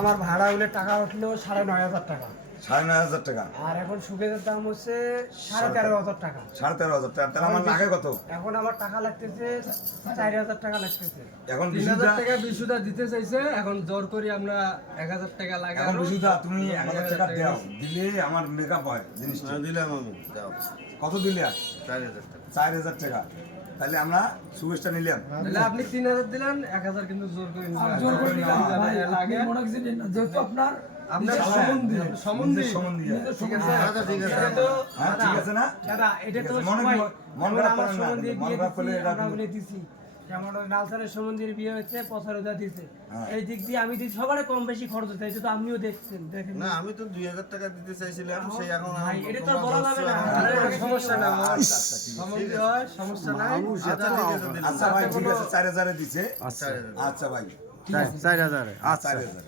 আমার ভাড়া হলে টাকা উঠলো 9,500 টাকা। 9,500 টাকা। আর এখন সুখের দাম হচ্ছে 13,500 টাকা। 13,500 টাকা। তাহলে আমার লাগে কত? এখন আমার টাকা লাগতেছে 4,000 টাকা লাগতেছে। এখন 3,000 টাকা বিশুদা দিতে চাইছে, এখন জোর করি আমরা 1,000 টাকা লাগে। এখন বিশুদা তুমি 1,000 টাকা দাও, দিলে আমার মেকআপ হয় জিনিসটা। দিলাম আমি, দাও কত দিলে? 4,000 টাকা। 4,000 টাকা। তাহলে আমরা সুবেশটা নিলাম। তাহলে আপনি 3,000 দিলেন, 1,000 কিন্তু জোর করে নিলাম। জোর করে নিলাম। ভাই, লাগে যেহেতু আপনার আপনার সম্বন্ধী। ঠিক আছে। আচ্ছা, ঠিক আছে। এটা তো হ্যাঁ, ঠিক আছে না? দাদা, এটা তো মন সবাই খারাপ আমার করেন না, সম্বন্ধে মন বিয়ে খারাপ করলে দিছি, এটা আমরা বলে দিছি। যেমন ওই লালসানের সম্বন্ধীর বিয়ে হচ্ছে 15,000 দিছে। হ্যাঁ। এই দিক দিয়ে আমি দিচ্ছি, সবার কম বেশি খরচ হচ্ছে, এটা তো আপনিও দেখছেন, দেখেন। না, আমি তো 2,000 টাকা দিতে চাইছিলাম, সেই এখন ভাই, এটা তো আর বলা যাবে না। সমস্যা না, আচ্ছা, আচ্ছা, ঠিক আছে। সম্বন্ধী হয়, সমস্যা নাই। আচ্ছা, ঠিক আছে, দিলাম। আচ্ছা ভাই, ঠিক আছে, 4,000 দিছে। 4,000 আচ্ছা ভাই, 4,000 4,000।